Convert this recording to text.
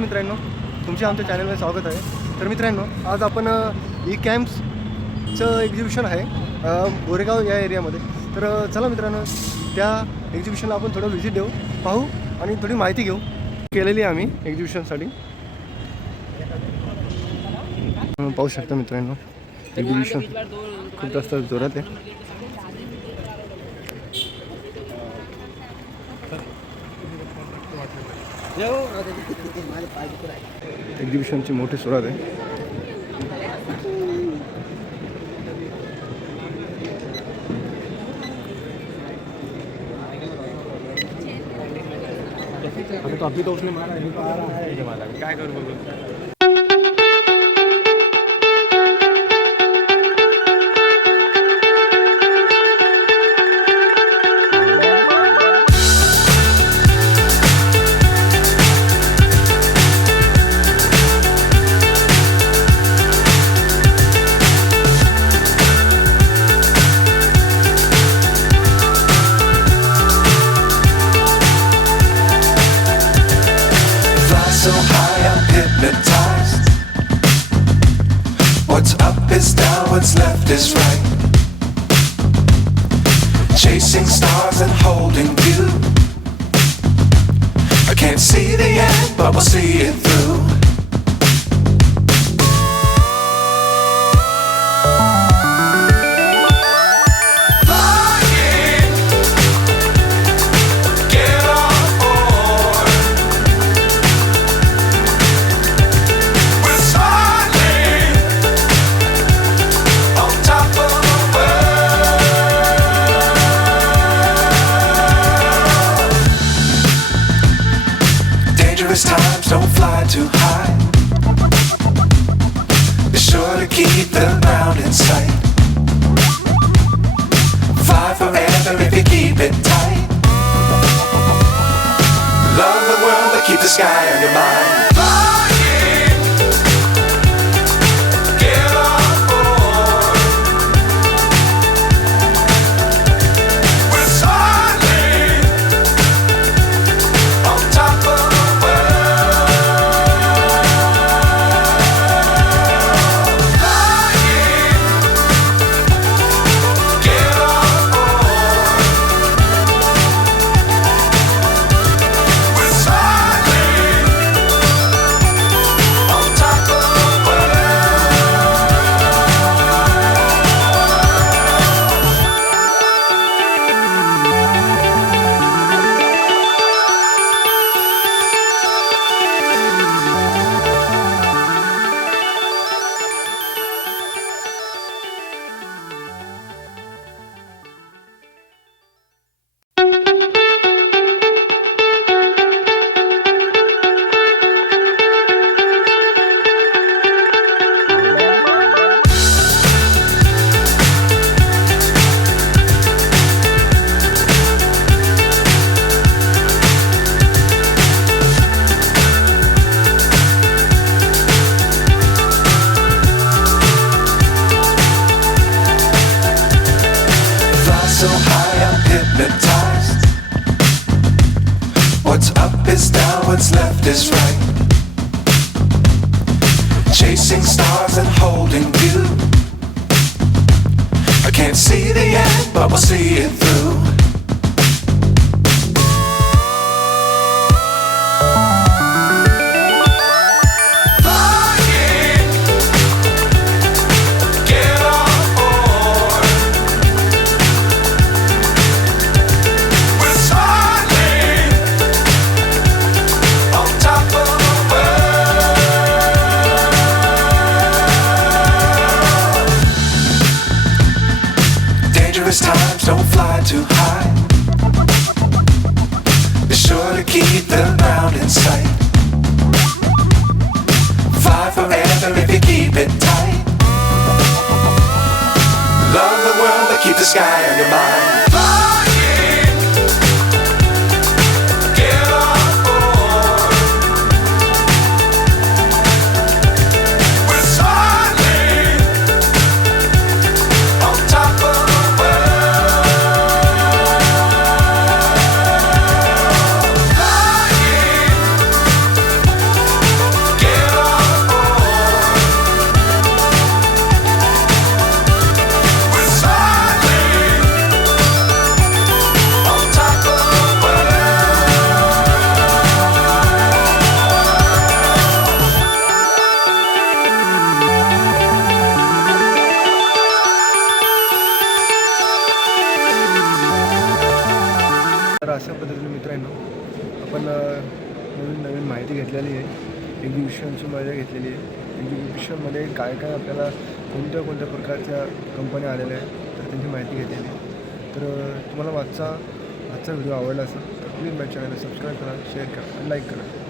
मित्रांनो, तुमच्या आमच्या चॅनलमध्ये स्वागत आहे. तर मित्रांनो, आज आपण ई कॅम्प्सचं एक्झिबिशन आहे गोरेगाव या एरियामध्ये. तर चला मित्रांनो, त्या एक्झिबिशनला आपण थोडं व्हिजिट देऊ, पाहू आणि थोडी माहिती घेऊ. केलेली आहे आम्ही एक्झिबिशनसाठी. पाहू शकता मित्रांनो, एक्झिबिशन खूप जास्त जोरात आहे. एक्झिबिशनची मोठी सुरुवात आहे. अभी तो उसने मारा है काय करू बघू. So high I'm hypnotized. What's up is down, what's left is right. Chasing stars and holding you. I can't see the end, but we'll see it through. Times don't fly too high. Be sure to keep the ground in sight. Fly forever if you keep it tight. Love the world but keep the sky on your mind. So high I'm hypnotized. What's up is down, what's left is right. Chasing stars and holding you. I can't see the end, but we'll see it through. Times don't fly too high. Be sure to keep the ground in sight. Fly forever if you keep it tight. Love the world but keep the sky on your mind. आपण नवीन माहिती घेतलेली आहे. एक्झिबिशनची मजा घेतलेली आहे. एक्झिबिशनमध्ये काय काय आपल्याला कोणत्या प्रकारच्या कंपन्या आलेल्या आहेत तर त्यांची माहिती घेतलेली आहे. तर तुम्हाला आजचा व्हिडिओ आवडला असेल तर प्लीज माझ्या चॅनलला सबस्क्राईब करा, शेअर करा आणि लाईक करा.